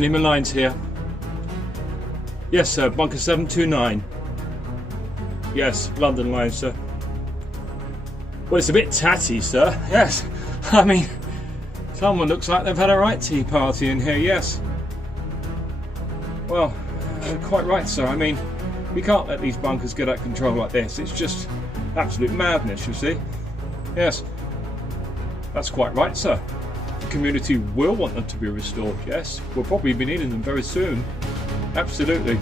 Enemy lines here. Yes, sir. Bunker 729. Yes, London line, sir. Well, it's a bit tatty, sir. Yes. I mean, someone looks like they've had a right tea party in here, yes. Well, quite right, sir. I mean, we can't let these bunkers get out of control like this. It's just absolute madness, you see. Yes. That's quite right, sir. The community will want them to be restored, yes. We'll probably be needing them very soon. Absolutely.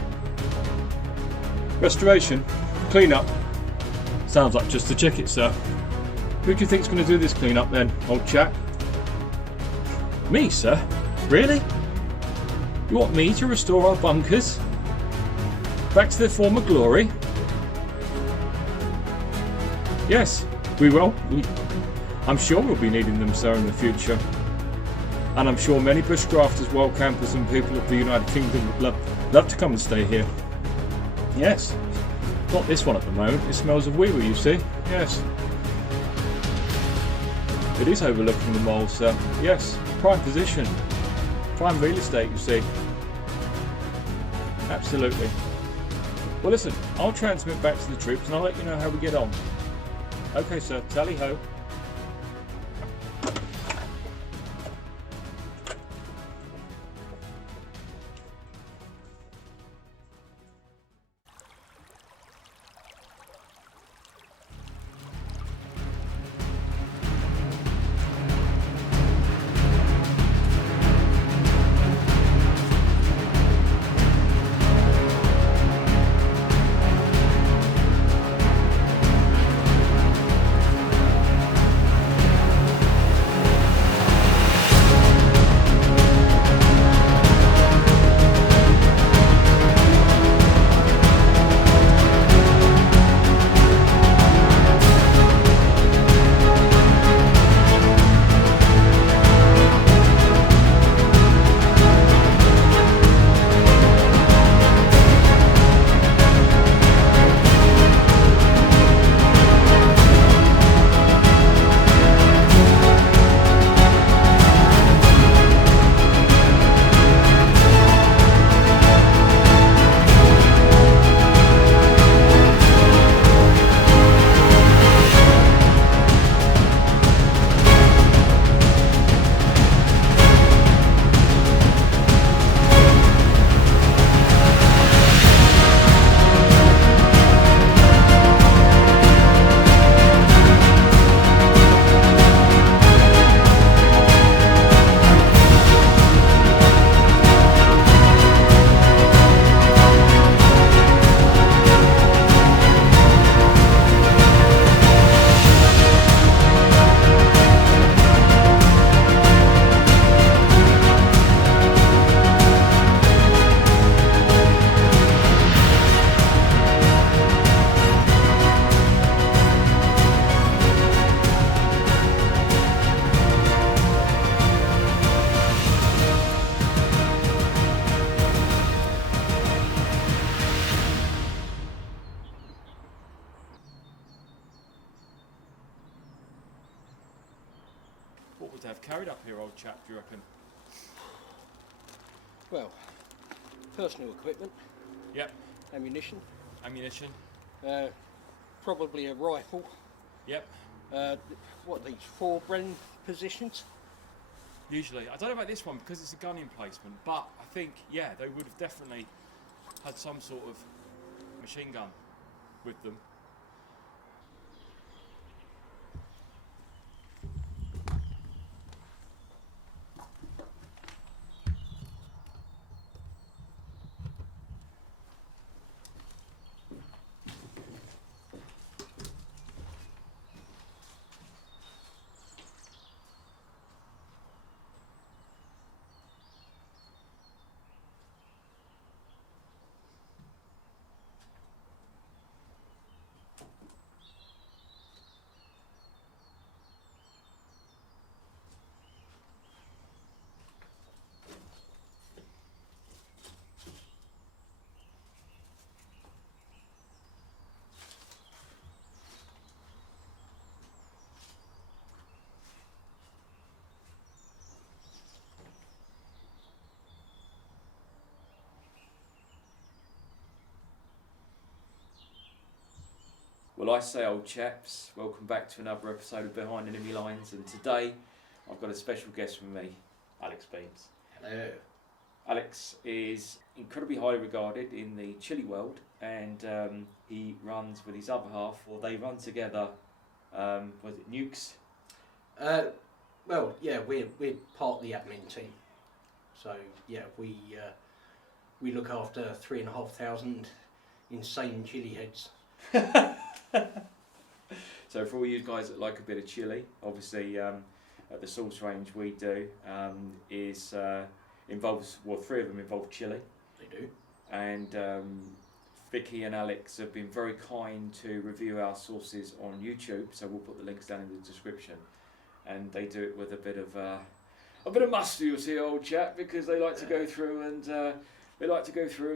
Restoration. Clean up. Sounds like just a ticket, sir. Who do you think's going to do this clean up then, old chap? Me, sir? Really? You want me to restore our bunkers? Back to their former glory? Yes, we will. I'm sure we'll be needing them, sir, in the future. And I'm sure many bushcrafters, wild campers and people of the United Kingdom would love to come and stay here. Yes. Not this one at the moment. It smells of wee-wee, you see. Yes. It is overlooking the mole, sir. Yes. Prime position. Prime real estate, you see. Absolutely. Well, listen. I'll transmit back to the troops and I'll let you know how we get on. Okay, sir. Tally-ho. What would they have carried up here, old chap, do you reckon? Well, personal equipment. Yep. Ammunition. Ammunition. Probably a rifle. Yep. What are these, 4 Bren positions? Usually. I don't know about this one because it's a gun emplacement, but I think, yeah, they would have definitely had some sort of machine gun with them. Well, I say old chaps, welcome back to another episode of Behind Enemy Lines, and today I've got a special guest with me, Alex Baines. Hello. Alex is incredibly highly regarded in the Chilli world, and he runs with his other half, or they run together, was it Nukes? Well, yeah, we're part of the admin team. So yeah, we look after 3,500 insane chili heads. So for all you guys that like a bit of chili, obviously at the source range we do involves, well, 3 of them involve chili. They do. And Vikki and Alex have been very kind to review our sources on YouTube, so we'll put the links down in the description. And they do it with a bit of mustard, you'll see, old chap, because they like to go through and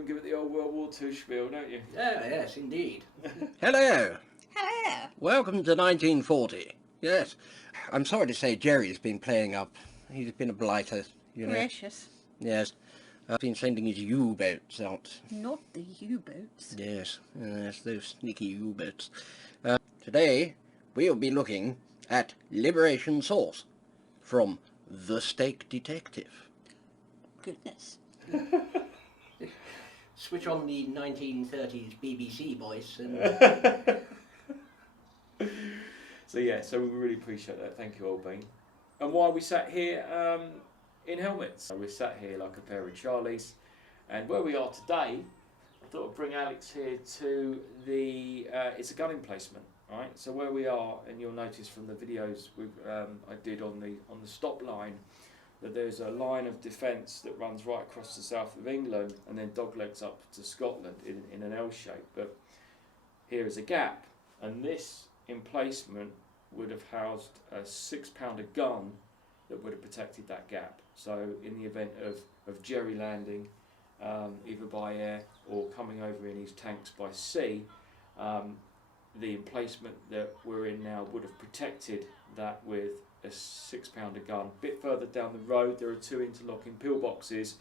give it the old World War II spiel, don't you? Yes, indeed. Hello. Hello. Welcome to 1940. Yes. I'm sorry to say Jerry's been playing up. He's been a blighter, you know. Precious. Yes. I've been sending his U-boats out. Not the U-boats. Yes, those sneaky U-boats. Today, we'll be looking at Liberation Source from The Steak Detective. Goodness. Switch on the 1930s BBC voice and... So we really appreciate that. Thank you, Old Bean. And while we sat here in helmets, we sat here like a pair of Charlies. And where we are today, I thought I'd bring Alex here to the. It's a gun emplacement, right? So where we are, and you'll notice from the videos I did on the stop line, that there's a line of defence that runs right across the south of England and then doglegs up to Scotland in an L shape. But here is a gap, and this emplacement would have housed a 6-pounder gun that would have protected that gap. So in the event of Jerry landing either by air or coming over in his tanks by sea, the emplacement that we're in now would have protected that with a 6-pounder gun. A bit further down the road there are 2 interlocking pillboxes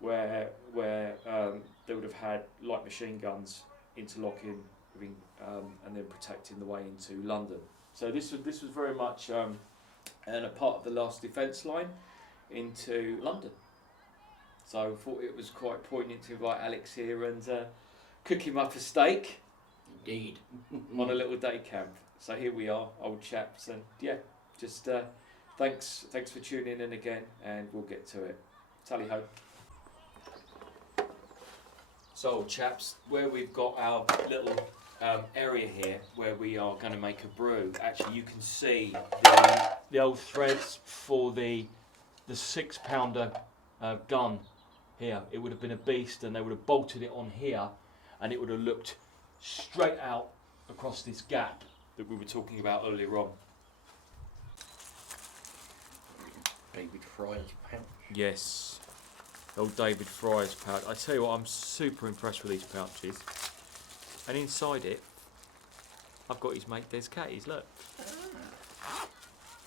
where they would have had light machine guns interlocking and then protecting the way into London. So this was very much and a part of the last defence line into London. So I thought it was quite poignant to invite Alex here and cook him up a steak. Indeed. On a little day camp. So here we are, old chaps, and yeah, just thanks for tuning in again, and we'll get to it. Tally ho. So old chaps, where we've got our little area here where we are going to make a brew, actually you can see the old threads for the 6-pounder gun here. It would have been a beast, and they would have bolted it on here, and it would have looked straight out across this gap that we were talking about earlier on. David Friars pouch. Yes, old David Friars pouch. I tell you what, I'm super impressed with these pouches. And inside it, I've got his mate Des Catty's, look.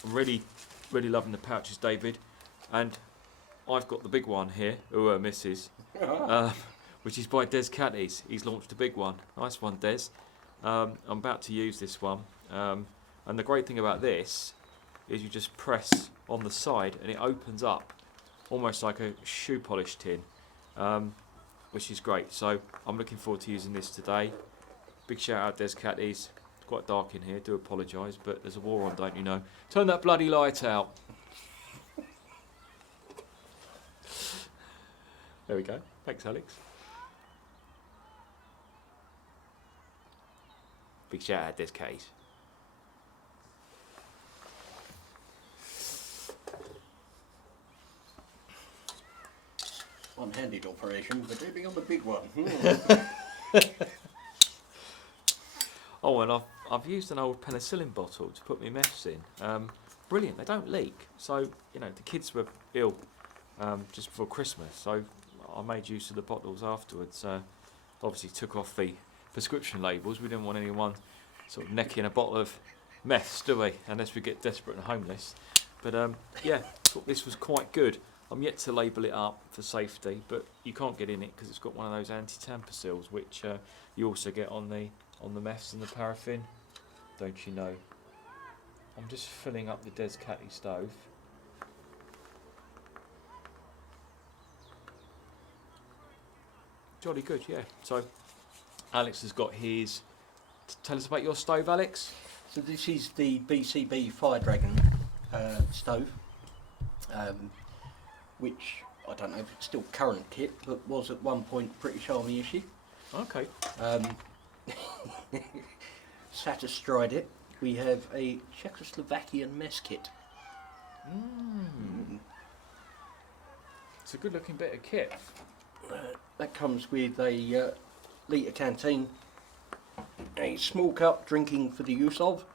I'm really loving the pouches, David. And I've got the big one here, Mrs. Which is by Des Catty's. He's launched a big one. Nice one, Des. I'm about to use this one. And the great thing about this is you just press on the side and it opens up almost like a shoe polish tin, which is great. So I'm looking forward to using this today. Big shout out Des Catty's. It's quite dark in here, do apologise, but there's a war on, don't you know? Turn that bloody light out. There we go. Thanks, Alex. Big shout out Des Catty's. One-handed operation, but they've on the big one. Oh, and I've used an old penicillin bottle to put my meths in. Brilliant, they don't leak. So, you know, the kids were ill just before Christmas, so I made use of the bottles afterwards. Obviously took off the prescription labels. We didn't want anyone sort of necking a bottle of meths, do we? Unless we get desperate and homeless. But yeah, thought this was quite good. I'm yet to label it up for safety, but you can't get in it because it's got one of those anti-tamper seals, which you also get on the on the meths and the paraffin, don't you know? I'm just filling up the Catty stove. Jolly good, yeah. So Alex has got his. Tell us about your stove, Alex. So this is the BCB Fire Dragon stove, which I don't know if it's still current kit, but was at one point British Army issue. Okay. Sat astride it, we have a Czechoslovakian mess kit. It's a good looking bit of kit. That comes with a litre canteen, a small cup drinking for the use of,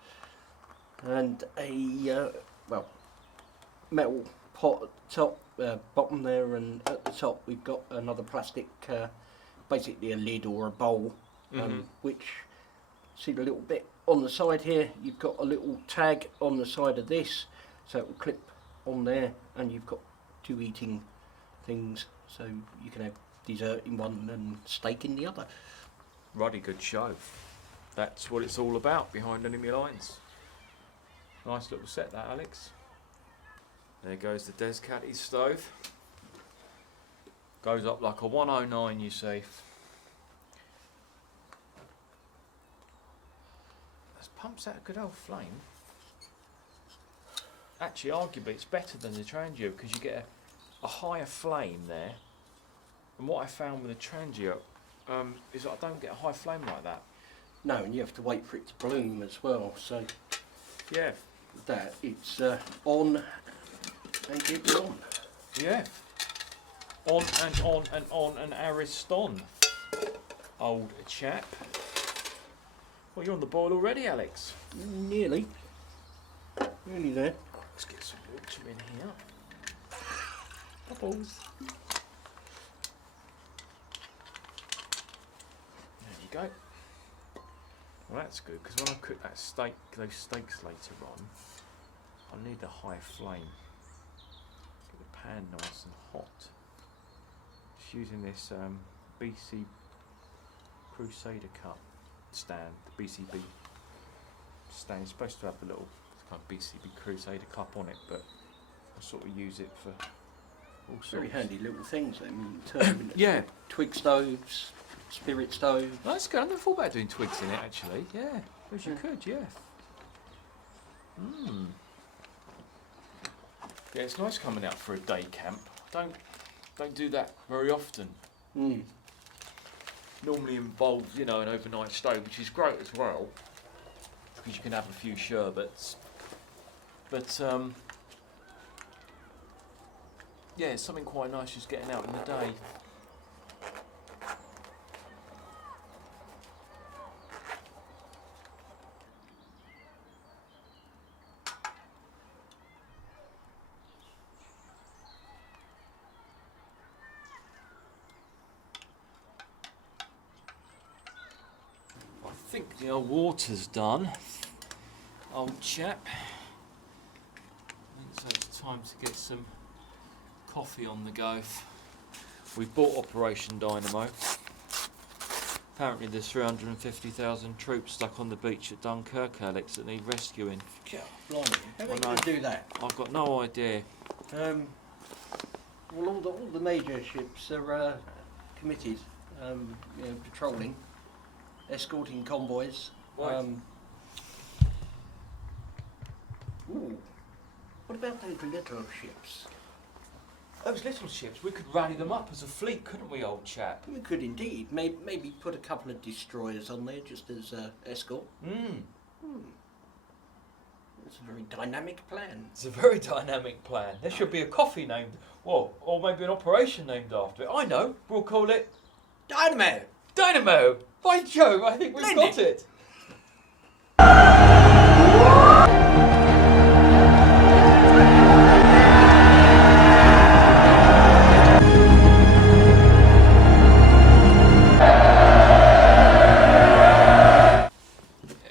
and a metal pot at the top, bottom there, and at the top we've got another plastic, basically a lid or a bowl, which, see the little bit on the side here, you've got a little tag on the side of this, so it will clip on there, and you've got 2 eating things, so you can have dessert in one and steak in the other. Ruddy good show. That's what it's all about behind enemy lines. Nice little set that, Alex. There goes the Catty stove. Goes up like a 109, you see. This pumps out a good old flame. Actually, arguably it's better than the Trangia because you get a higher flame there. And what I found with the Trangia is that I don't get a high flame like that. No, and you have to wait for it to bloom as well, so Yeah. that it's on and it's on. Yeah. On and on and on and Ariston. Old chap. Well, you're on the boil already, Alex. Nearly there. Let's get some water in here. Bubbles. There you go. Well, that's good because when I cook that steak, those steaks later on, I need a high flame. Get the pan nice and hot. Just using this BC Crusader cup stand, the BCB stand. It's supposed to have a little kind of BCB Crusader cup on it, but I sort of use it for all sorts. Very handy little things then. You turn them into Yeah. twig stoves, spirit stoves. Oh, that's good. I never thought about doing twigs in it actually. Yeah, wish you could. Yeah. Yeah, it's nice coming out for a day camp. Don't do that very often. Normally involves, you know, an overnight stove, which is great as well, because you can have a few sherbets. But yeah, it's something quite nice just getting out in the day. I think the old water's done, old chap. So it's time to get some coffee on the go. We've bought Operation Dynamo. Apparently there's 350,000 troops stuck on the beach at Dunkirk, Alex, that need rescuing. Yeah, blimey. How are they I going to do that? I've got no idea. Well, all the major ships are committed, patrolling, escorting convoys. Right. What about those little ships? Those little ships, we could rally them up as a fleet, couldn't we, old chap? We could indeed. Maybe put a couple of destroyers on there just as escort. It's a very dynamic plan. It's a very dynamic plan. There should be a coffee named, well, or maybe an operation named after it. I know, we'll call it Dynamo! Dynamo! By Jove, I think we've got it!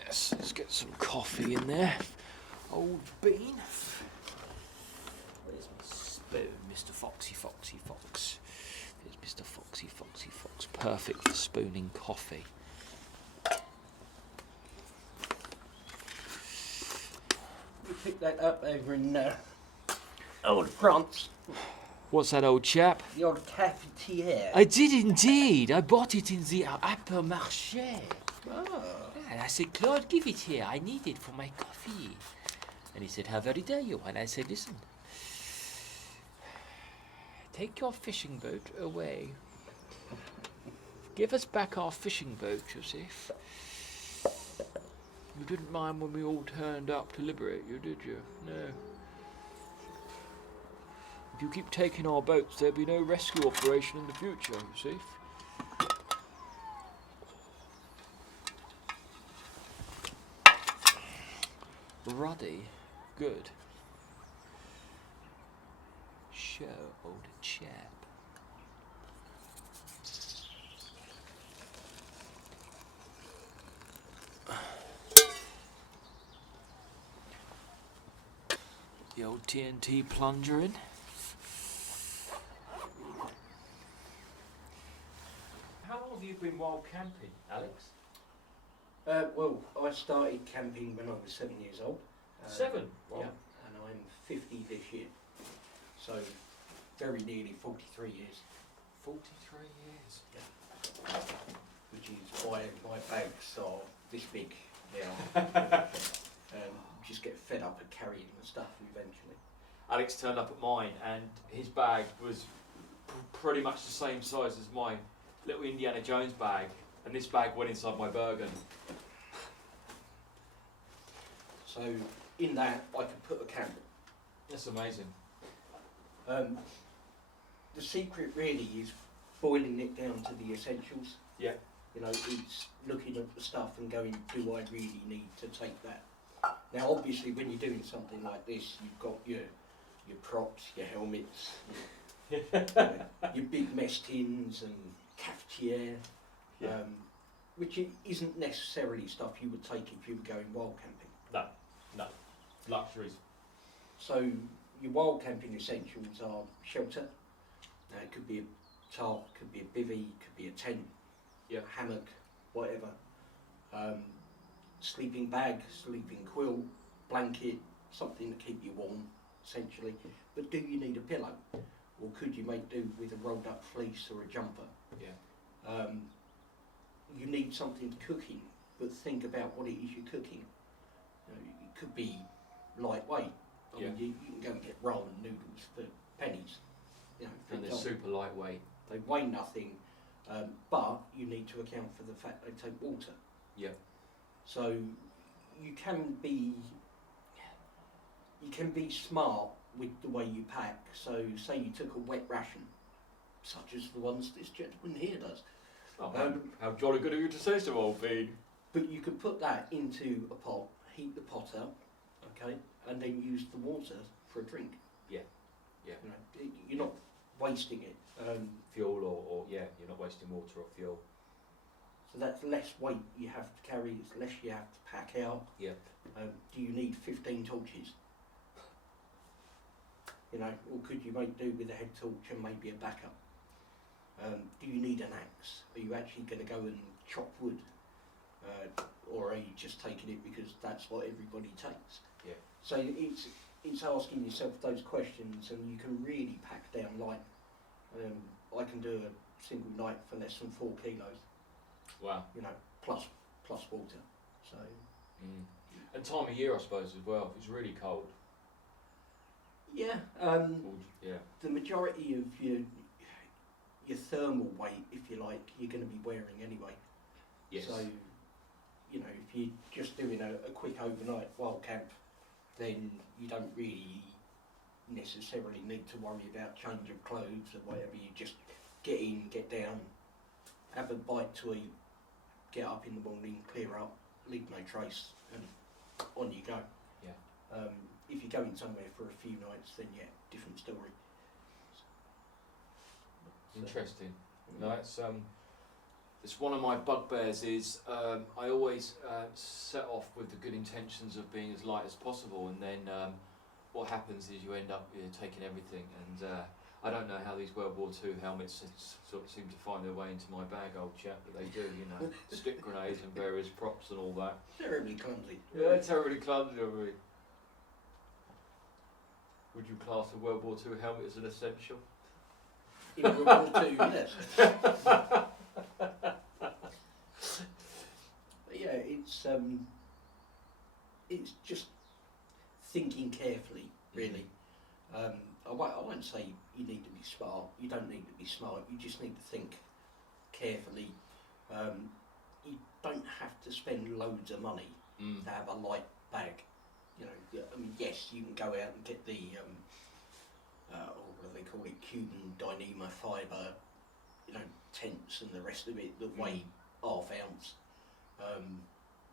Yes, let's get some coffee in there. Old Bean. Where's my spoon, Mr. Foxy Foxy Fox? There's Mr. Foxy Foxy Fox. Perfect for spooning coffee. picked that up over in old France. What's that, old chap? The old cafetiere. I did indeed. I bought it in the upper marché. Oh. And I said, Claude, give it here. I need it for my coffee. And he said, how very dare you? And I said, listen, take your fishing boat away. Give us back our fishing boat, Joseph. You didn't mind when we all turned up to liberate you, did you? No. If you keep taking our boats, there'll be no rescue operation in the future, Joseph. Ruddy. Good. Show, old chap. The old TNT plunger in. How long have you been wild camping, Alex? Well, I started camping when I was 7 years old. 7? Wow. Yeah, and I'm 50 this year. So, very nearly 43 years. 43 years. Yeah. Which is why my bags are this big now. Just get fed up of carrying the stuff eventually. Alex turned up at mine and his bag was pretty much the same size as my little Indiana Jones bag, and this bag went inside my Bergen. So in that I could put a camera. That's amazing. The secret really is boiling it down to the essentials. Yeah. You know, it's looking at the stuff and going, do I really need to take that? Now obviously when you're doing something like this, you've got your props, your helmets, your big mess tins and cafetiere, which isn't necessarily stuff you would take if you were going wild camping. No. Luxuries. So your wild camping essentials are shelter. Now it could be a tarp, could be a bivvy, could be a tent, hammock, whatever. Sleeping bag, sleeping quilt, blanket, something to keep you warm, essentially. But do you need a pillow? Or could you make do with a rolled up fleece or a jumper? Yeah. You need something cooking, but think about what it is you're cooking. You know, it could be lightweight. I mean, you can go and get ramen noodles for pennies. You know, And they're super lightweight. They weigh nothing, but you need to account for the fact they take water. Yeah. So you can be smart with the way you pack. So say you took a wet ration, such as the ones this gentleman here does. Oh, how jolly good of you to say so, old bean. But you could put that into a pot, heat the pot up, okay, and then use the water for a drink. Yeah. You know, you're not wasting it. Fuel or you're not wasting water or fuel. So that's less weight you have to carry, it's less you have to pack out. Yep. Do you need 15 torches? You know, or could you make do with a head torch and maybe a backup? Do you need an axe? Are you actually going to go and chop wood? Or are you just taking it because that's what everybody takes? Yeah. So it's asking yourself those questions, and you can really pack down light. I can do a single night for less than 4 kilos. Wow. You know, plus water. So. And time of year, I suppose, as well. If it's really cold. Yeah. Yeah. The majority of your thermal weight, if you like, you're going to be wearing anyway. Yes. So, you know, if you're just doing a quick overnight wild camp, then you don't really necessarily need to worry about change of clothes or whatever. You just get in, get down, have a bite to eat, get up in the morning, clear up, leave no trace, and on you go. Yeah. If you're going somewhere for a few nights, then yeah, different story. Interesting. No, it's one of my bugbears is I always set off with the good intentions of being as light as possible, and then what happens is you end up taking everything, and I don't know how these World War II helmets sort of seem to find their way into my bag, old chap, but they do, you know, stick grenades and various props and all that. Terribly clumsy. Yeah, terribly clumsy of me. Would you class a World War II helmet as an essential? In World War II, yes. But yeah, it's just thinking carefully, really. I won't say you need to be smart. You don't need to be smart. You just need to think carefully. You don't have to spend loads of money to have a light bag. You know, I mean, yes, you can go out and get the what do they call it, Cuban Dyneema fibre, you know, tents and the rest of it that weigh ½ ounce.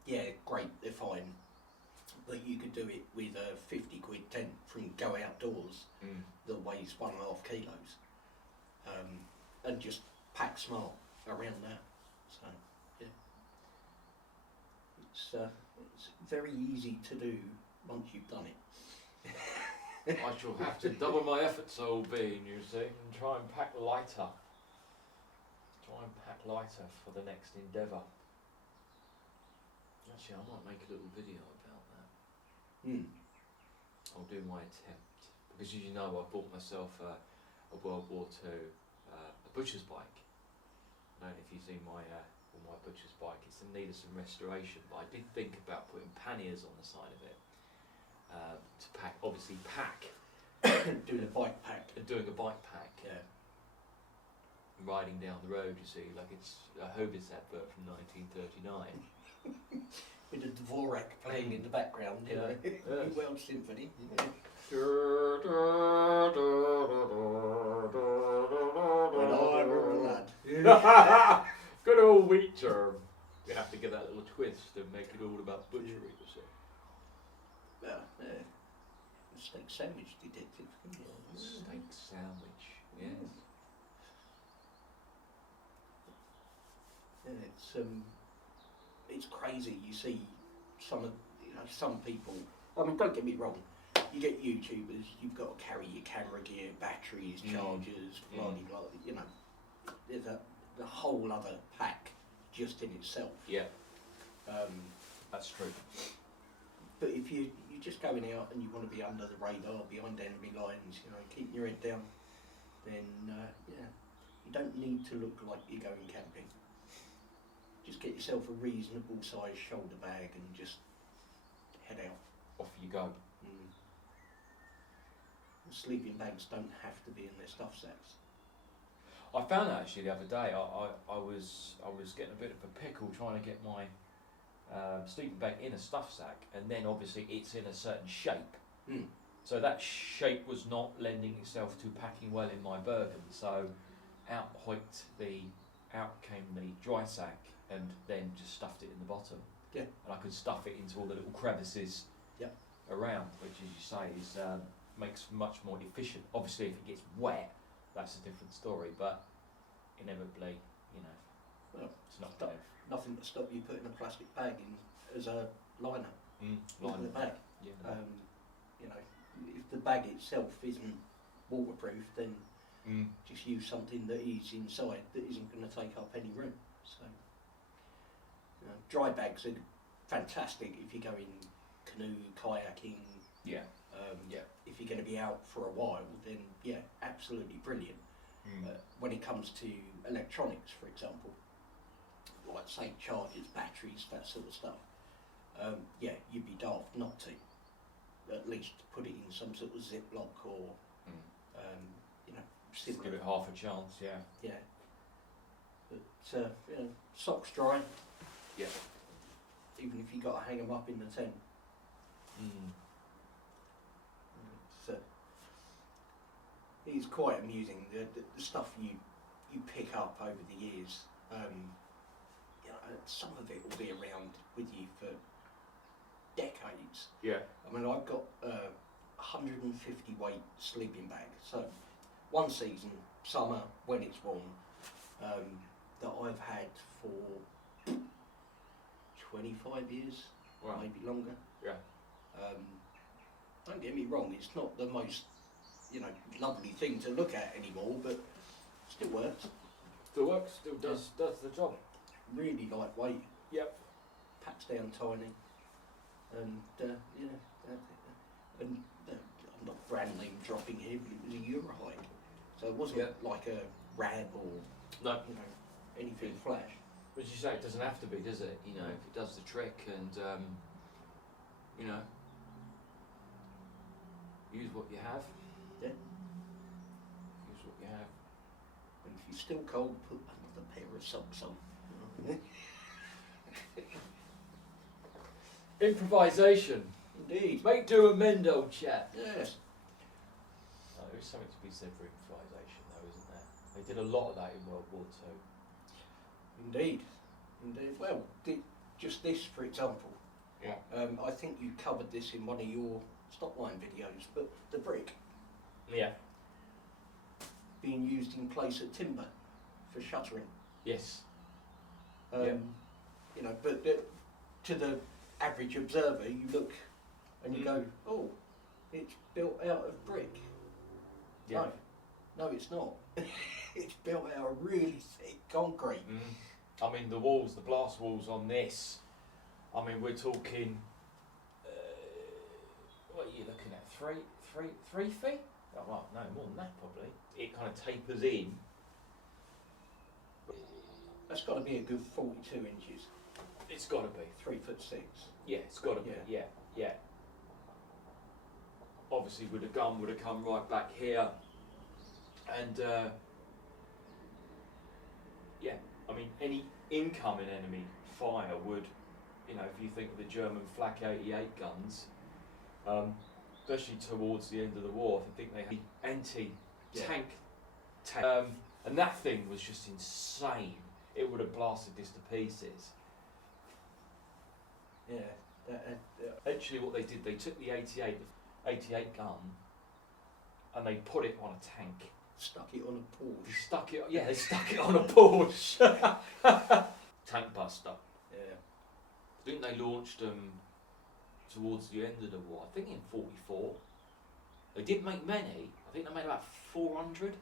Yeah, great, they're fine. But you could do it with a 50 quid tent from Go Outdoors that weighs 1.5 kilos, and just pack smart around that. So yeah, it's very easy to do once you've done it. I shall have to double my efforts, Old Bean, you see, and try and pack lighter. For the next endeavour. Actually, I might make a little video about that. I'll do my attempt, because as you know, I bought myself a World War II a butcher's bike. I don't know if you've seen my butcher's bike. It's in need of some restoration, but I did think about putting panniers on the side of it to pack. Doing a bike pack. Doing a bike pack. Yeah. Riding down the road, you see, like it's a Hovis advert from 1939. With a Dvorak playing in the background, you know. New World Symphony. When I were a lad. Good old wheat term. You have to give that little twist and make it all about butchery, you see. Well, steak sandwich detective. Steak sandwich, yes. Yeah, it's crazy. You see some people. I mean, don't get me wrong. You get YouTubers. You've got to carry your camera gear, batteries, chargers, blah blah blah. You know, there's a whole other pack just in itself. Yeah. That's true. But if you're just going out and you want to be under the radar, behind enemy lines, you know, keeping your head down, then yeah, you don't need to look like you're going camping. Just get yourself a reasonable size shoulder bag and just head out. Off you go. The sleeping bags don't have to be in their stuff sacks. I found that actually the other day. I was getting a bit of a pickle trying to get my sleeping bag in a stuff sack, and then obviously it's in a certain shape. So that shape was not lending itself to packing well in my Bergen. So out came the dry sack, and then just stuffed it in the bottom. Yeah. And I could stuff it into all the little crevices around, which, as you say, is makes much more efficient. Obviously, if it gets wet, that's a different story. But inevitably, you know, well, it's not nothing to stop you putting a plastic bag in as a liner. Liner the bag. Yeah. You know, if the bag itself isn't waterproof, then just use something that is inside that isn't going to take up any room. So, you know, dry bags are fantastic if you're going canoe, kayaking. Yeah. If you're going to be out for a while, then yeah, absolutely brilliant. When it comes to electronics, for example, like say chargers, batteries, that sort of stuff, yeah, you'd be daft not to. At least put it in some sort of Ziploc or, you know, Just give it half a chance, yeah. Yeah. But you know, socks dry. Yeah. Even if you got to hang them up in the tent. It's quite amusing the stuff you pick up over the years. You know, some of it will be around with you for decades. Yeah. I mean, I've got 150 weight sleeping bag. So one season, summer when it's warm, that I've had for 25 years, maybe longer. Yeah. Don't get me wrong, it's not the most, you know, lovely thing to look at anymore, but still works. Still works, still does the job. Really lightweight. Yep. Packs down tiny. And yeah, and I not brand name dropping here, but it was a Eurohike. So it wasn't like a Rab or No. you know, anything flash. But as you say, it doesn't have to be, does it? You know, if it does the trick and, you know, use what you have. Yeah. Use what you have. And if you're still cold, put another pair of socks on. Improvisation. Indeed. Make do and mend, old chap. Yes. Oh, there is something to be said for improvisation, though, isn't there? They did a lot of that in World War II. Indeed. Indeed. Well, just this, for example. Yeah. I think you covered this in one of your stopline videos, but the brick Yeah. being used in place of timber for shuttering. Yes. You know, but to the average observer, you look and you go, oh, it's built out of brick. Yeah. No, it's not. It's built out of really thick concrete. I mean, the walls, the blast walls on this, I mean, we're talking, what are you looking at, three feet? Oh, well, no, more than that probably. It kind of tapers in. That's got to be a good 42 inches, It's got to be. 3'6". Yeah, it's got to be, yeah. Obviously, with a gun would have come right back here. And, yeah, I mean, any incoming enemy fire would, you know, if you think of the German Flak 88 guns, especially towards the end of the war, I think they had anti-tank, and that thing was just insane. It would have blasted this to pieces. Yeah. Actually, what they did, they took the 88 gun and they put it on a tank. Stuck it on a Porsche. They stuck it on a Porsche. Tank buster. Yeah. I think they launched them towards the end of the war, I think in 44. They didn't make many, I think they made about 400.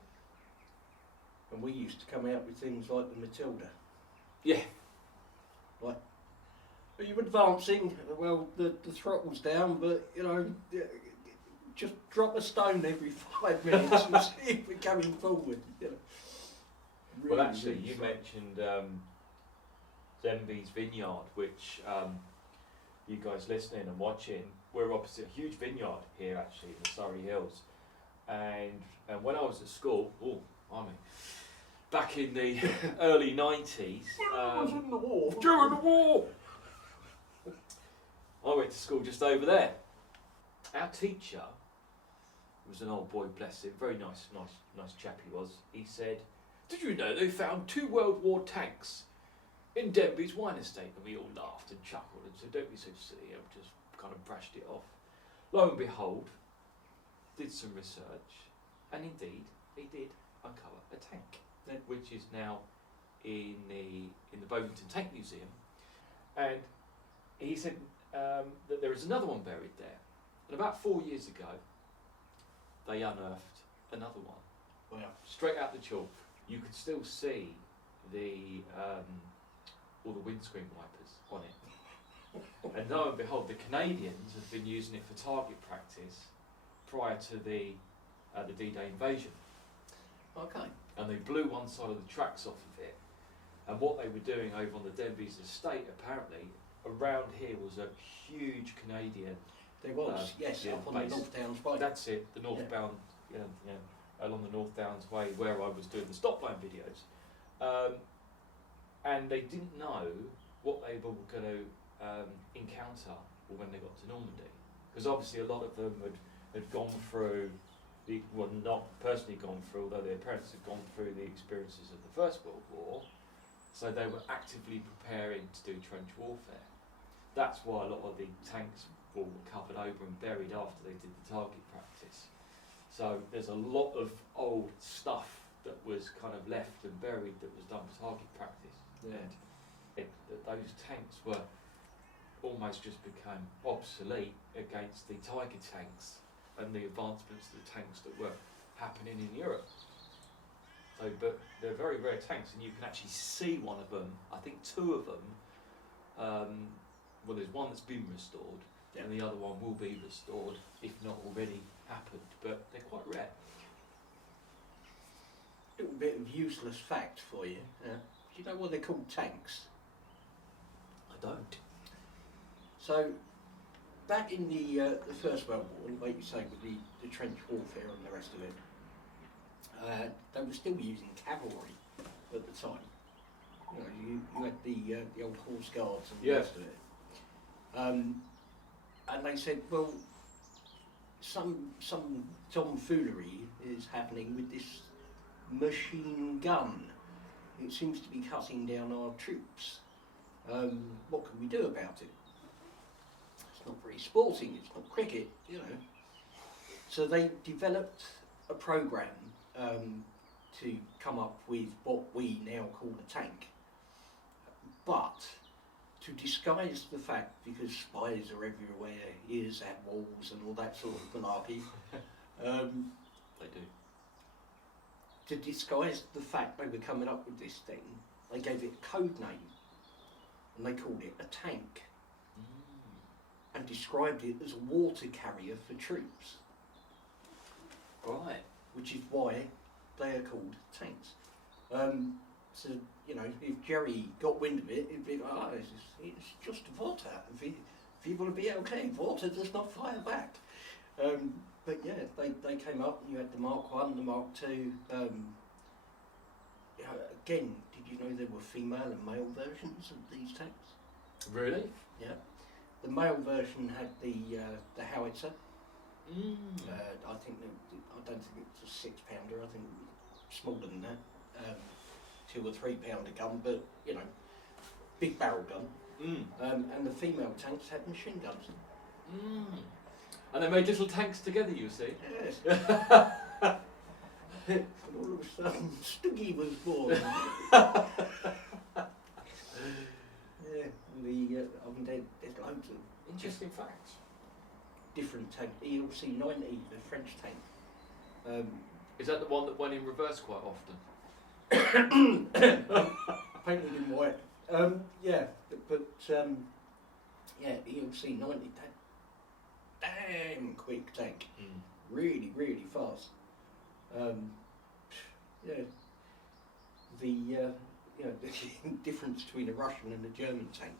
And we used to come out with things like the Matilda. Yeah. Like, are you advancing? Well, the throttle's down, but, you know, just drop a stone every 5 minutes and see if we're coming forward. You know. Really, Well, actually, really you fun. mentioned Zemby's Vineyard, which you guys listening and watching, we're opposite a huge vineyard here, actually, in the Surrey Hills. And when I was at school, back in the early 90s, I was in the war. during the war, I went to school just over there. Our teacher was an old boy, bless him, very nice chap he was. He said, "Did you know they found 2 World War tanks in Denby's wine estate?" And we all laughed and chuckled and said, "Don't be so silly," and just kind of brushed it off. Lo and behold, did some research, and indeed he did uncover a tank, which is now in the Bovington Tank Museum. And he said that there is another one buried there. And about 4 years ago, they unearthed another one. Wow. Straight out the chalk. You could still see the all the windscreen wipers on it. And lo and behold, the Canadians had been using it for target practice prior to the D-Day invasion. Okay. And they blew one side of the tracks off of it. And what they were doing over on the Denby's estate, apparently, around here was a huge Canadian. There was, yes, yeah, up on base. the North Downs Way. That's it, the northbound, along the North Downs Way, where I was doing the stopline videos. And they didn't know what they were going to encounter when they got to Normandy. Because obviously a lot of them had gone through, not personally gone through, although their parents had gone through the experiences of the First World War. So they were actively preparing to do trench warfare. That's why a lot of the tanks were covered over and buried after they did the target practice. So there's a lot of old stuff that was kind of left and buried that was done for target practice. Yeah. And those tanks were almost just became obsolete against the Tiger tanks and the advancements of the tanks that were happening in Europe. So, but they're very rare tanks, and you can actually see one of them. I think 2 of them. Well, there's one that's been restored, and the other one will be restored, if not already happened, but they're quite rare. Little bit of useless fact for you. Do you know why they're called tanks? I don't. So, back in the First World War, like you say, with the trench warfare and the rest of it, they were still using cavalry at the time. You know, you had the old horse guards and the rest of it. And they said, well, some tomfoolery is happening with this machine gun. It seems to be cutting down our troops. What can we do about it? It's not very sporting, it's not cricket, you know. So they developed a program to come up with what we now call a tank. But to disguise the fact, because spies are everywhere, ears at walls and all that sort of malarkey, They do. to disguise the fact they were coming up with this thing, they gave it a code name and they called it a tank and described it as a water carrier for troops, Right. which is why they are called tanks. So, you know, if Jerry got wind of it, he'd be like, oh, it's just water. If you want to be okay, water does not fire back. But yeah, they came up and you had the Mark 1, the Mark 2. Again, did you know there were female and male versions of these tanks? Really? Yeah. The male version had the howitzer. I don't think it was a 6-pounder. I think it was smaller than that. 2 or 3 pounder gun, but you know, big barrel gun. And the female tanks had machine guns. And they made little tanks together, you see. Yes. And all of a sudden, Stuggy was born. Yeah, there's loads of Interesting facts. different tanks. ELC 90, the French tank. Is that the one that went in reverse quite often? Painted in white. Yeah, but yeah, ELC 90, that damn quick tank. Really, really fast. Yeah, the the difference between a Russian and a German tank.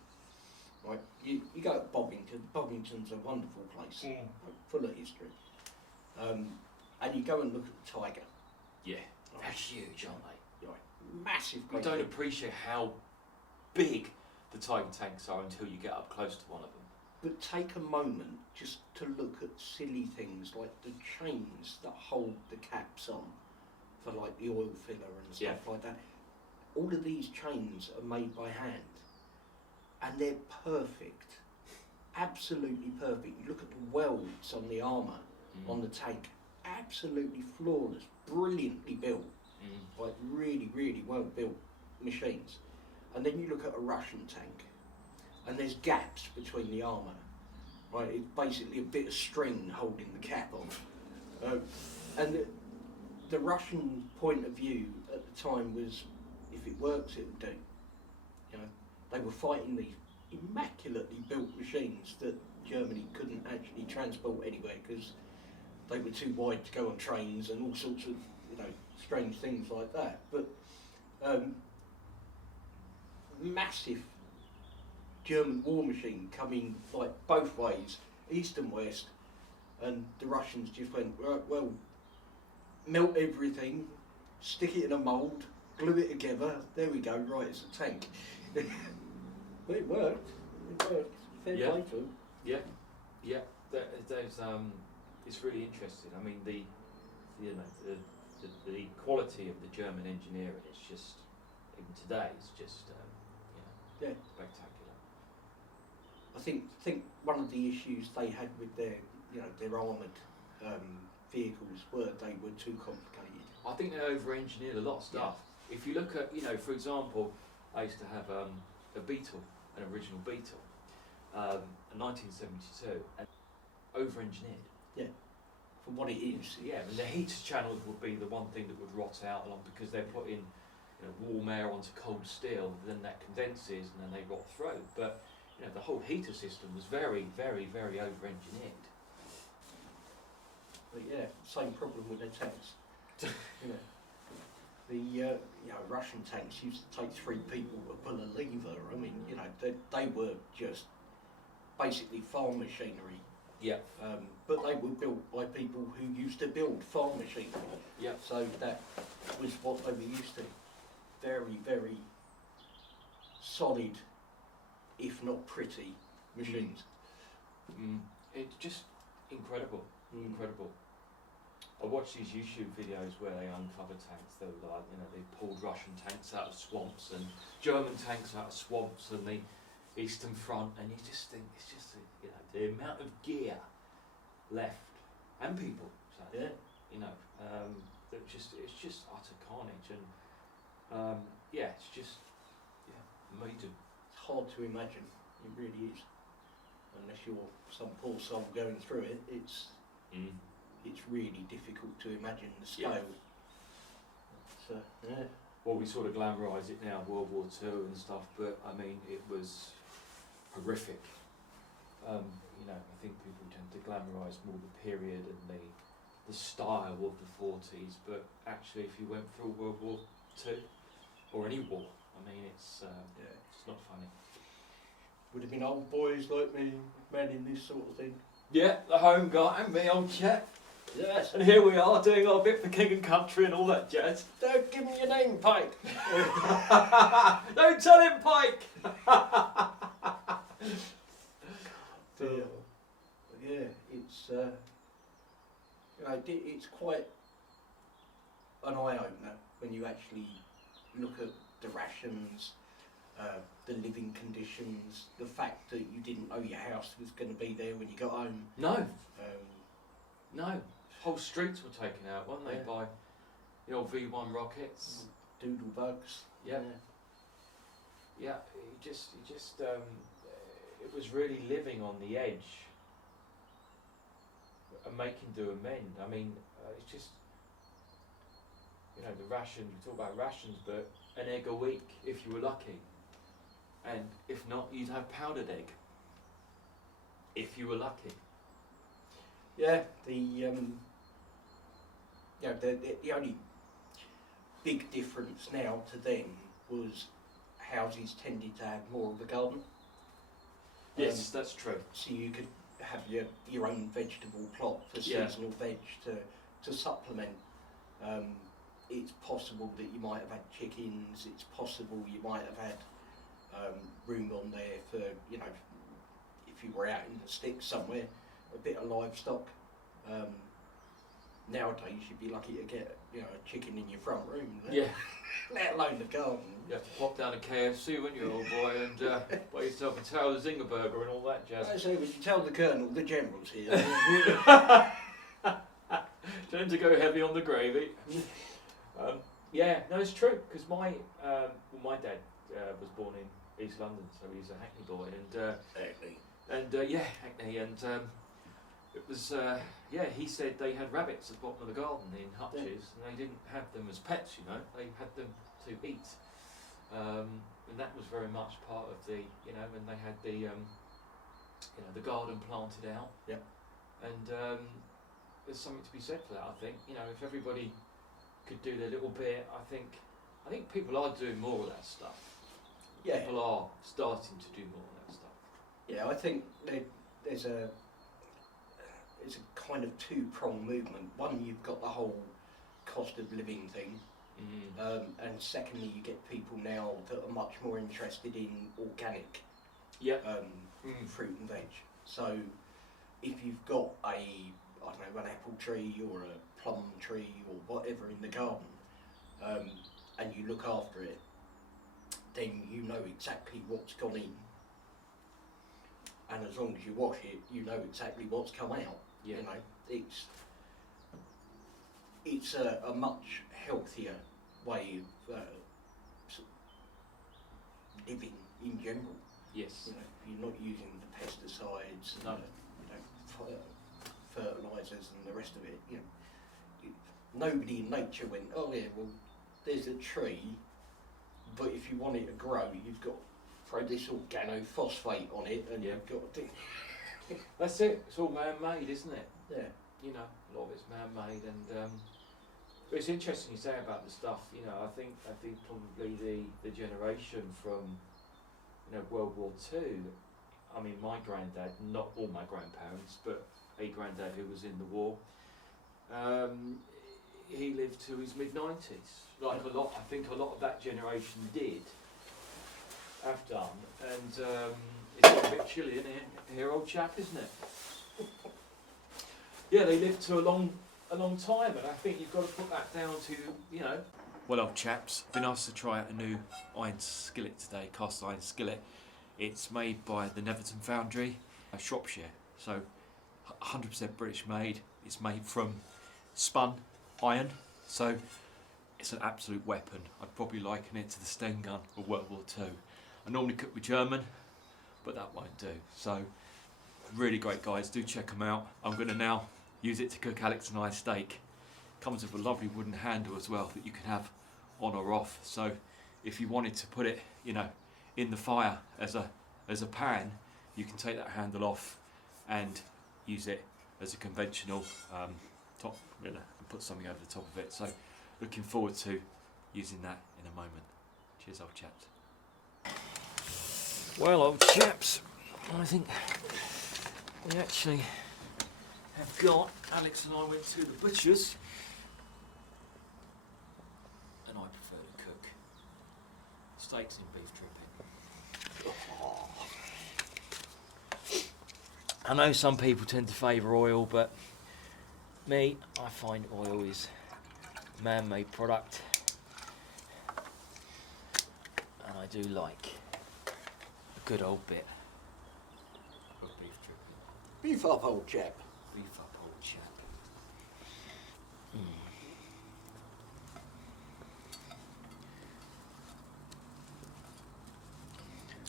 Right, you go to Bovington. Bovington's a wonderful place, full of history. And you go and look at the Tiger. Yeah, they're huge, aren't they? Right, massive. You don't appreciate how big the Tiger tanks are until you get up close to one of them. But take a moment just to look at silly things like the chains that hold the caps on for like the oil filler and stuff like that. All of these chains are made by hand and they're perfect, absolutely perfect. You look at the welds on the armour on the tank, absolutely flawless, brilliantly built, like really, really well built machines. And then you look at a Russian tank and there's gaps between the armour, right? It's basically a bit of string holding the cap on. And the Russian point of view at the time was, if it works, it'll do. You know, they were fighting these immaculately built machines that Germany couldn't actually transport anywhere because they were too wide to go on trains and all sorts of, you know, strange things like that. But massive German war machine coming like both ways, east and west, and the Russians just went, right, well, melt everything, stick it in a mould, glue it together, there we go, right, it's a tank. But it worked. Fair play to them. Yeah. It's really interesting. I mean, the quality of the German engineering is just, even today, is just spectacular. I think one of the issues they had with their armoured vehicles were they were too complicated. I think they over-engineered a lot of stuff. Yeah. If you look at, for example, I used to have a Beetle, an original Beetle, in 1972, and over-engineered. Yeah, for what it is. Yeah, and the heater channels would be the one thing that would rot out along because they're putting warm air onto cold steel, then that condenses and then they rot through. But you know, the whole heater system was very, very, very over-engineered. But yeah, same problem with their tanks. You know, the Russian tanks used to take 3 people to pull a lever. I mean, you know, they were just basically farm machinery. Yeah. But they were built by people who used to build farm machinery. Yeah. So that was what they were used to. Very, very solid, if not pretty, machines. It's just incredible. Incredible. I watched these YouTube videos where they uncover tanks. They were like, you know, they pulled Russian tanks out of swamps and German tanks out of swamps and the Eastern Front, and you just think it's just you know, the amount of gear left and people. So, Yeah. You know, it's just utter carnage, and yeah, it's just amazing. It's hard to imagine. It really is. Unless you're some poor soul going through it, it's really difficult to imagine the scale. But, yeah. Well, we sort of glamorise it now, World War II and stuff, but I mean, it was horrific. You know, I think people tend to glamorise more the period and the style of the 40s, but actually, if you went through World War II or any war, I mean, it's not funny. Would have been old boys like me manning this sort of thing. Yeah, the home guy and me, Old Chap. Yes. And here we are doing our bit for King and Country and all that jazz. Don't give me your name, Pike. Don't tell him, Pike! Yeah, it's it's quite an eye-opener when you actually look at the rations, the living conditions, the fact that you didn't know your house was going to be there when you got home. No. No. Whole streets were taken out, weren't they, Yeah. by the old V1 rockets. Doodle bugs. Yeah. Yeah, it was really living on the edge and making do and mend. I mean, it's just, you know, the ration, we talk about rations, but an egg a week if you were lucky. And if not, you'd have powdered egg if you were lucky. Yeah, the only big difference now to then was houses tended to have more of a garden. Yes, that's true. So you could have your own vegetable plot for seasonal veg to supplement. It's possible that you might have had chickens. It's possible you might have had room on there for, you know, if you were out in the sticks somewhere, a bit of livestock. Nowadays you'd be lucky to get, you know, a chicken in your front room. Yeah. Let alone the garden. You have to pop down to KFC, wouldn't you, old boy, and buy yourself a Tower Zinger burger and all that jazz. I say, would you tell the Colonel the General's here? Tell him to go heavy on the gravy. Yeah, no, it's true, because my dad was born in East London, so he's a Hackney boy, and Hackney, and it was, he said they had rabbits at the bottom of the garden in hutches, and they didn't have them as pets, you know, they had them to eat. And that was very much part of the, you know, when they had the, the garden planted out. Yeah. And there's something to be said for that, I think. You know, if everybody could do their little bit, I think people are doing more of that stuff. Yeah. People are starting to do more of that stuff. Yeah, I think there's a kind of two-pronged movement. One, you've got the whole cost of living thing. And secondly, you get people now that are much more interested in organic fruit and veg. So if you've got an apple tree or a plum tree or whatever in the garden, and you look after it, then you know exactly what's gone in. And as long as you wash it, you know exactly what's come out. Yeah. You know, it's a much healthier way of living in general. Yes. You know, you're not using the pesticides, No. fertilisers and the rest of it. You know, nobody in nature went, oh yeah, well, there's a tree, but if you want it to grow, you've got throw this organophosphate on it, and you've got to. That's it. It's all man-made, isn't it? Yeah. You know, a lot of it's man-made, and but it's interesting you say about the stuff. You know, I think probably the generation from, you know, World War II. I mean, my granddad, not all my grandparents, but a granddad who was in the war. He lived to his mid-90s. Like a lot, I think a lot of that generation did have done, and it's got a bit chilly in here, old chap, isn't it? Yeah, they lived to a long time, and I think you've got to put that down to, you know. Well, old chaps, been asked to try out a new iron skillet today, cast iron skillet. It's made by the Netherton Foundry, Shropshire, so 100% British made. It's made from spun iron, so it's an absolute weapon. I'd probably liken it to the Sten gun of World War II. I normally cook with German, but that won't do. So, really great guys, do check them out. I'm going to now use it to cook Alex and I's steak. Comes with a lovely wooden handle as well that you can have on or off. So, if you wanted to put it, you know, in the fire as a pan, you can take that handle off and use it as a conventional top, you know, and put something over the top of it. So, looking forward to using that in a moment. Cheers, old chaps. Well, old chaps, I think we actually have got. Alex and I went to the butcher's, and I prefer to cook steaks in beef dripping. I know some people tend to favour oil, but me, I find oil is man-made product, and I do like a good old bit of beef dripping. Beef up, old chap. Beef up, old chap.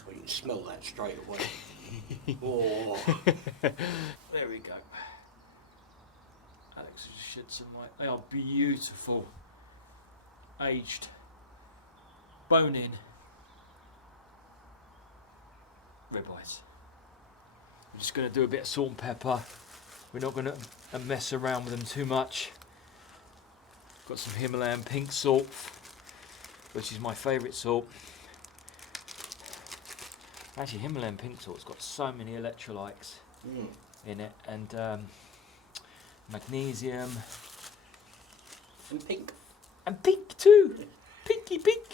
Well, you can smell that straight away. Oh. There we go. Alex just shit some light. They are beautiful, aged, bone-in ribeyes. I'm just going to do a bit of salt and pepper. We're not going to mess around with them too much. Got some Himalayan pink salt, which is my favourite salt. Actually, Himalayan pink salt's got so many electrolytes in it, and magnesium. And pink. And pink too. Pinky pink.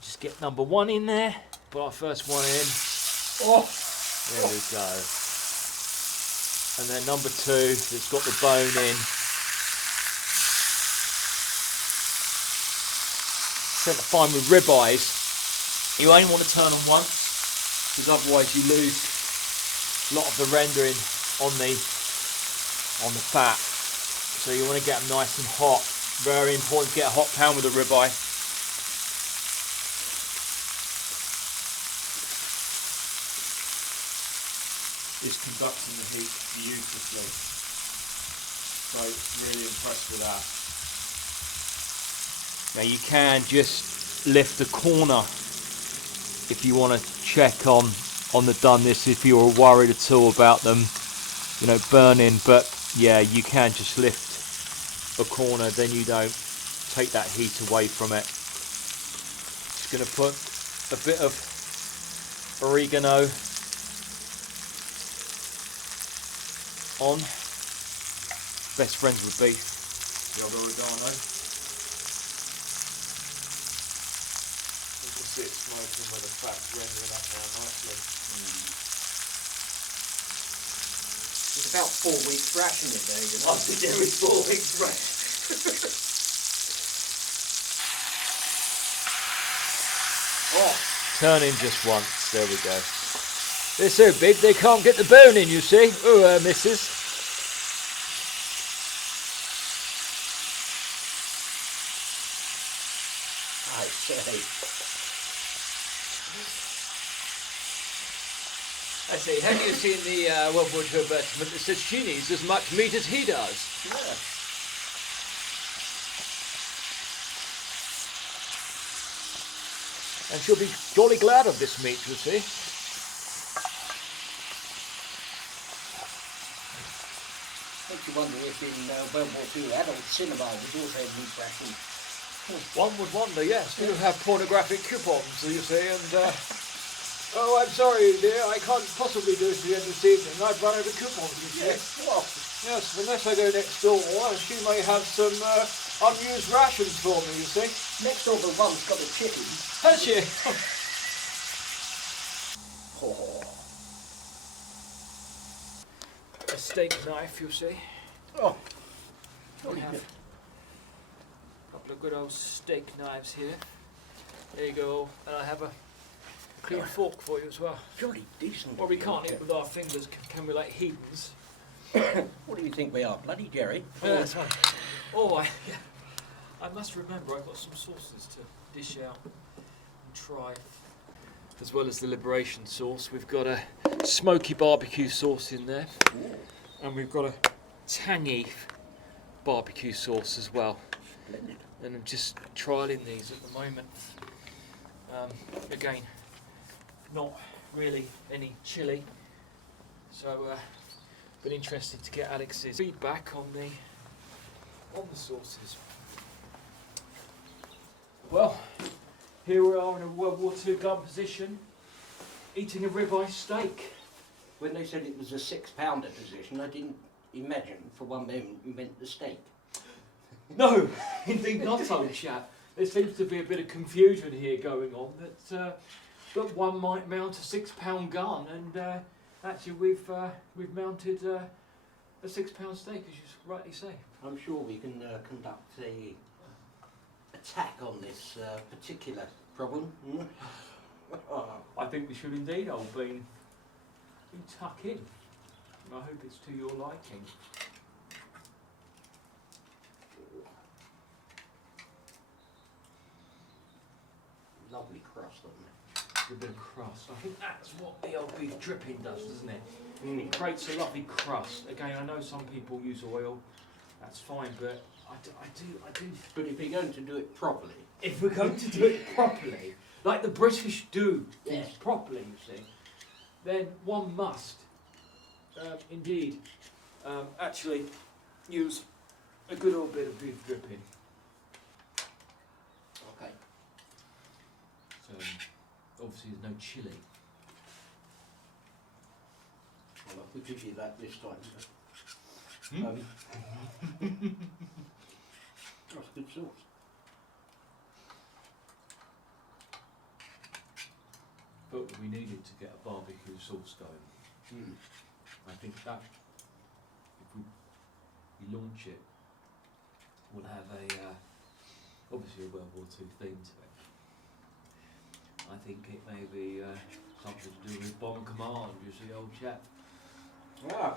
Just get number one in there. Put our first one in. Oh! There we go. And then number two, it's got the bone in. Tend to find with ribeyes, you only want to turn on once, because otherwise you lose a lot of the rendering on the fat. So you want to get them nice and hot. Very important to get a hot pan with a ribeye. Is conducting the heat beautifully. So really impressed with that. Now you can just lift the corner if you want to check on the doneness, if you're worried at all about them, you know, burning. But yeah, you can just lift a corner, then you don't take that heat away from it. Just going to put a bit of oregano on. Best friends with beef, the other oregano. You can see it smoking where the fat's rendering up now nicely. It's about 4 weeks ration in there, you know. I think there is 4 weeks ration. Oh, turn in just once, there we go. They're so big they can't get the bone in, you see. Oh, missus. I say. I say, have you seen the World War II advertisement that says she needs as much meat as he does? Yeah. and she'll be jolly glad of this meat, you see. Makes you wonder if in World War II adult cinema was also meat ration. One would wonder, yes. We have pornographic coupons, you see, and oh, I'm sorry, dear, I can't possibly do it to the end of the evening. I've run out of coupons, you see. Yes, well, Yes, unless I go next door, she may have some unused rations for me, you see. next door the one's got a chicken. Has she? Oh, A steak knife, you see. oh. We have a couple of good old steak knives here. There you go. And I have a clean fork for you as well. Jolly decent. Well, we can't eat with our fingers, can we, like heathens? What do you think we are, bloody Jerry? Yeah, that's right. Oh, I must remember I've got some sauces to dish out and try. As well as the Liberation sauce, we've got a smoky barbecue sauce in there. Ooh, And we've got a tangy barbecue sauce as well. splendid. And I'm just trialling these at the moment. Again, not really any chili. So, been interested to get Alex's feedback on the sauces. Well, here we are in a World War II gun position, eating a ribeye steak. When they said it was a 6-pounder position, I didn't imagine for one moment you meant the steak. No, indeed not, old chap. There seems to be a bit of confusion here going on that one might mount a 6-pound gun, and actually we've mounted a 6-pound steak, as you rightly say. I'm sure we can conduct a attack on this particular problem. I think we should indeed, old Bean. You tuck in. I hope it's to your liking. Lovely crust on it. A bit of crust. I think that's what the old beef dripping does, doesn't it? Mm. It creates a lovely crust. Again, I know some people use oil. That's fine, but I do. But if you're going to do it properly, If we're going to do it properly, like the British do things Yes. properly, you see, then one must indeed actually use a good old bit of beef dripping. okay. So obviously there's no chili. Well, I'll give you that this time. Hmm? That's good sauce. But we needed to get a barbecue sauce going. Mm. I think that if we launch it, we'll have obviously a World War II theme to it. I think it may be something to do with Bomb Command, you see, old chap. Ah.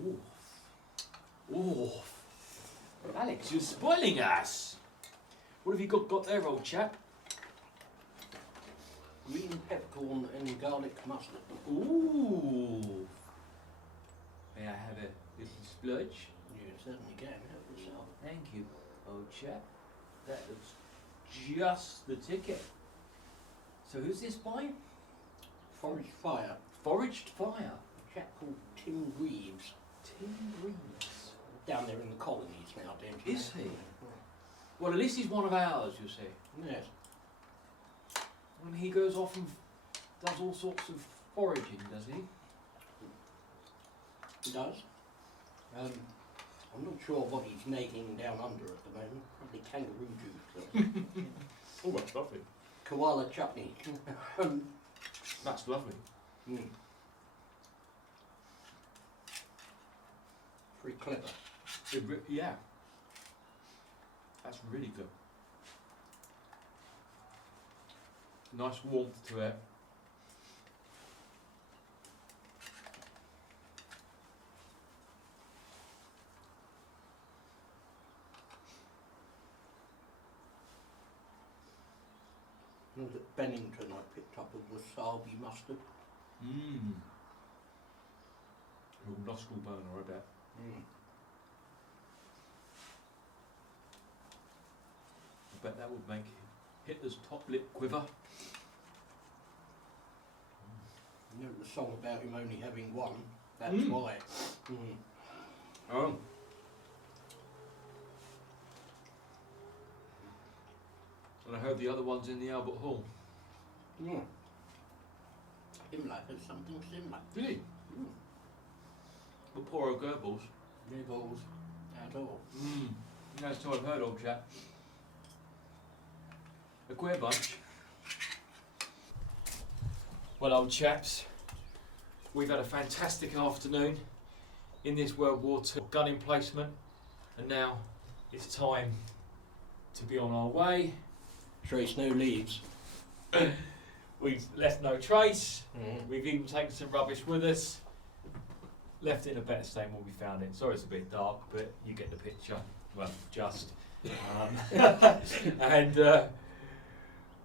Ooh. Ooh. Alex, you're spoiling us. What have you got there, old chap? Green peppercorn and garlic mustard. Ooh. May I have a little splurge? You certainly can help yourself. Thank you, old chap. That looks just the ticket. So who's this by? Forest Fire. Foraged Fire. A chap called Tim Greaves. Tim Greaves. Down there in the colonies now, don't you? Is he? Well, at least he's one of ours, you see. Yes. When he goes off and does all sorts of foraging, does he? He does. I'm not sure what he's making down under at the moment. Probably kangaroo juice. Oh, that's lovely. Koala chutney. That's lovely. Mm. Pretty clever. Yeah. That's really good. Nice warmth to it. And at Bennington I picked up a wasabi mustard. Mmm. Little nostril burner, I bet. I bet that would make Hitler's top lip quiver. You know the song about him only having one? That's why. Oh. And I heard the other one's in the Albert Hall. Himmler has something similar. Really? But poor old Goebbels. Nibbles at all. That's what I've heard, old chap. A queer bunch. Well, old chaps, we've had a fantastic afternoon in this World War II gun emplacement, and now it's time to be on our way. Trace no leaves. We've left no trace. We've even taken some rubbish with us. Left it in a better state than when we found it. Sorry it's a bit dark, but you get the picture. Well, just. And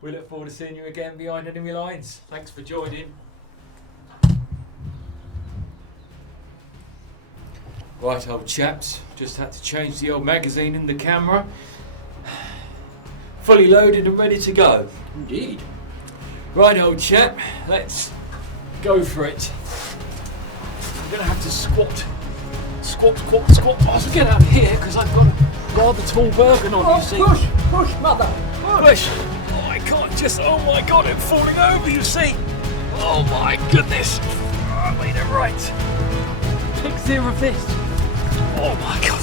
we look forward to seeing you again behind enemy lines. Thanks for joining. Right, old chaps, just had to change the old magazine in the camera. Fully loaded and ready to go. Indeed. Right, old chap, let's go for it. I'm going to have to squat. I'll get out of here because I've got a rather tall Bergen on, you see. Push, mother! Push! Oh, I can't just, oh my god, I'm falling over, you see. Oh my goodness. Oh, I made it right. Picture of this. Oh my god.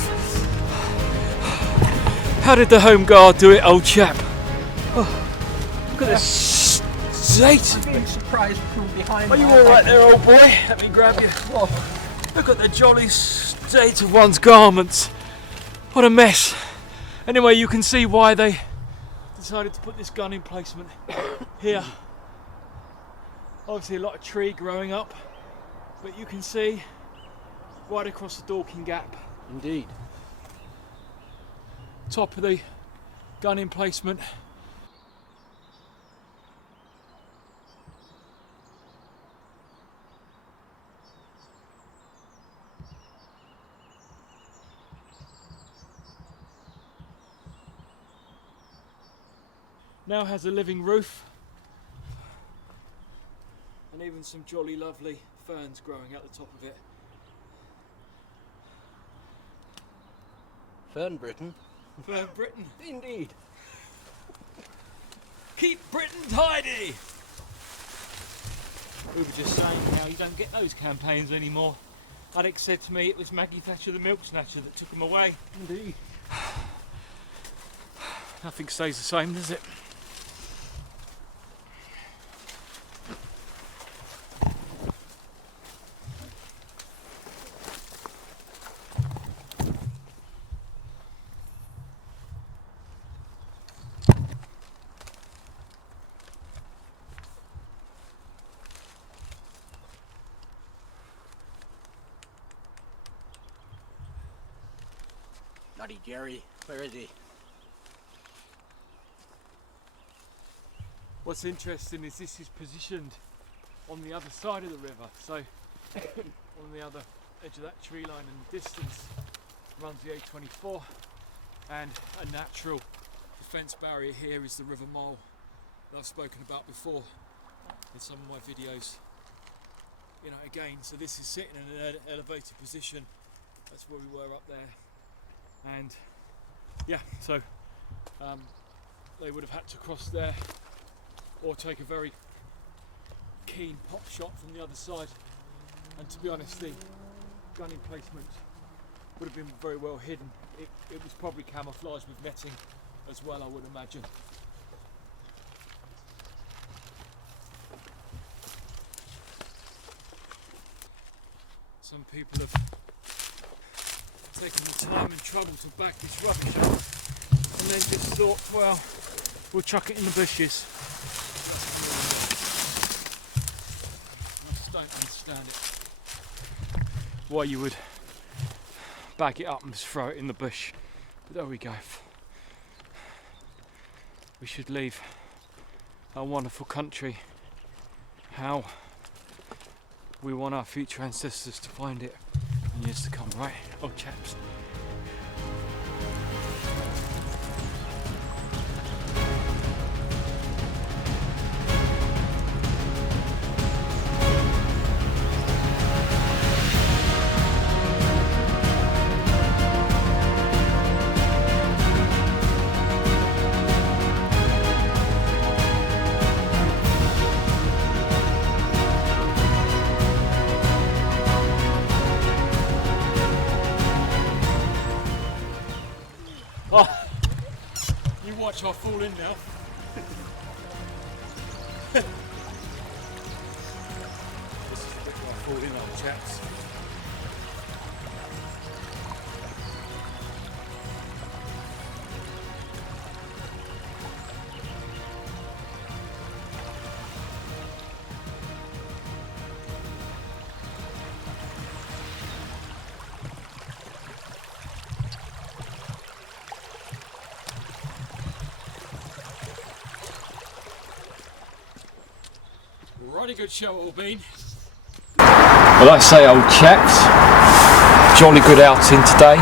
How did the Home Guard do it, old chap? Oh, look at this state. I'm being surprised from behind. Are you alright there, old boy? Let me grab you. Oh, look at the jolly state of one's garments. What a mess. Anyway, you can see why they decided to put this gun emplacement here. Obviously a lot of tree growing up, but you can see right across the Dorking Gap. Indeed. Top of the gun emplacement. Now has a living roof and even some jolly lovely ferns growing at the top of it. Fern Britain. Fern Britain. Indeed. Keep Britain tidy! We were just saying how you don't get those campaigns anymore. Alex said to me it was Maggie Thatcher the milk snatcher that took them away. Indeed. Nothing stays the same, does it? Bloody Jerry, where is he? What's interesting is this is positioned on the other side of the river, so on the other edge of that tree line in the distance runs the A24, and a natural defence barrier here is the River Mole that I've spoken about before in some of my videos. You know, again, so this is sitting in an elevated position. That's where we were up there. And yeah, so they would have had to cross there or take a very keen pop shot from the other side, and to be honest the gun emplacement would have been very well hidden. It was probably camouflaged with netting as well, I would imagine. Some people have taken the time and trouble to back this rubbish up and then just thought, well, we'll chuck it in the bushes. I just don't understand it. Why you would bag it up and just throw it in the bush. But there we go. We should leave our wonderful country how we want our future ancestors to find it. in years to come, right? Old Chaps. Oh, you watch, I fall in now. This is the bit where I fall in, Old Chaps. Righty good show, all been. Well, like I say, Old Chaps, jolly good outing today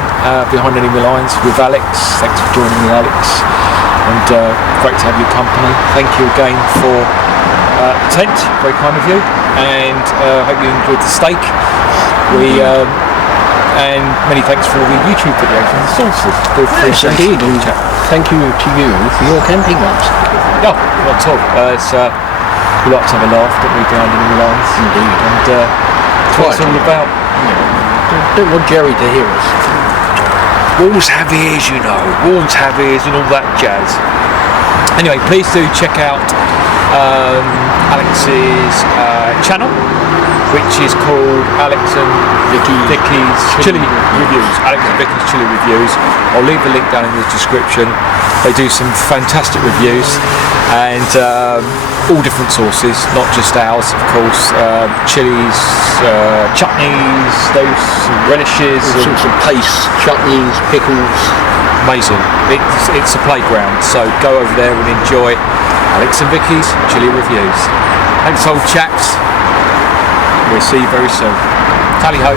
behind enemy lines with Alex. Thanks for joining me, Alex, and great to have your company. Thank you again for the tent, very kind of you, and hope you enjoyed the steak. And many thanks for all the YouTube videos and the sources. Yes, indeed, and thank you to you for your camping ones. No, not at all. We like to have a laugh, don't we, behind enemy lines? Indeed. And that's what it's all about. Don't want Jerry to hear us. Wolves have ears, you know. Wolves have ears and all that jazz. Anyway, please do check out Alex's channel, which is called Alex and Vikki's Chilli Reviews. Alex and Vikki's Chilli Reviews. I'll leave the link down in the description. They do some fantastic reviews and all different sources, not just ours, of course. Chilies, chutneys, those relishes, All sorts of paste, chutneys, pickles. Amazing. It's a playground, so go over there and enjoy Alex and Vikki's Chilli Reviews. Thanks, Old Chaps. We'll see you very soon. Tally ho.